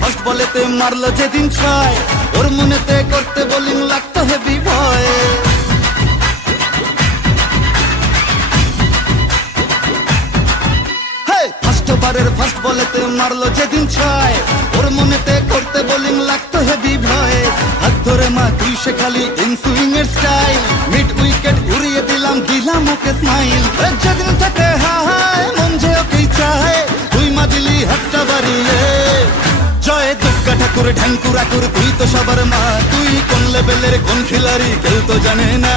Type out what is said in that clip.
First বলেতে মারলো যেদিন ছয়, ওর মনেতে করতে বোলিং লাগতো হেভি ভয়। ফার্স্ট বলেতে মারলো যেদিন ছয়, ওর মনেতে করতে বোলিং লাগতো হেভি ভয়। হাত ধরে মা তুই সে খালি ইনসুইং এর স্টাইল, মিড উইকেট উড়িয়ে দিলাম ওকে স্মাইল। যেদিন থেকে হায় মন যে ওকেই চায়, তুই মা দিলি হাতটা বাড়িয়ে। জয় দুর্গা ঠাকুর ঢ্যাঙ্কুর আকুর, তুই তো সবার মা, তুই কোন লেভেলের কোন খিলাড়ি কেউ তো জানে না।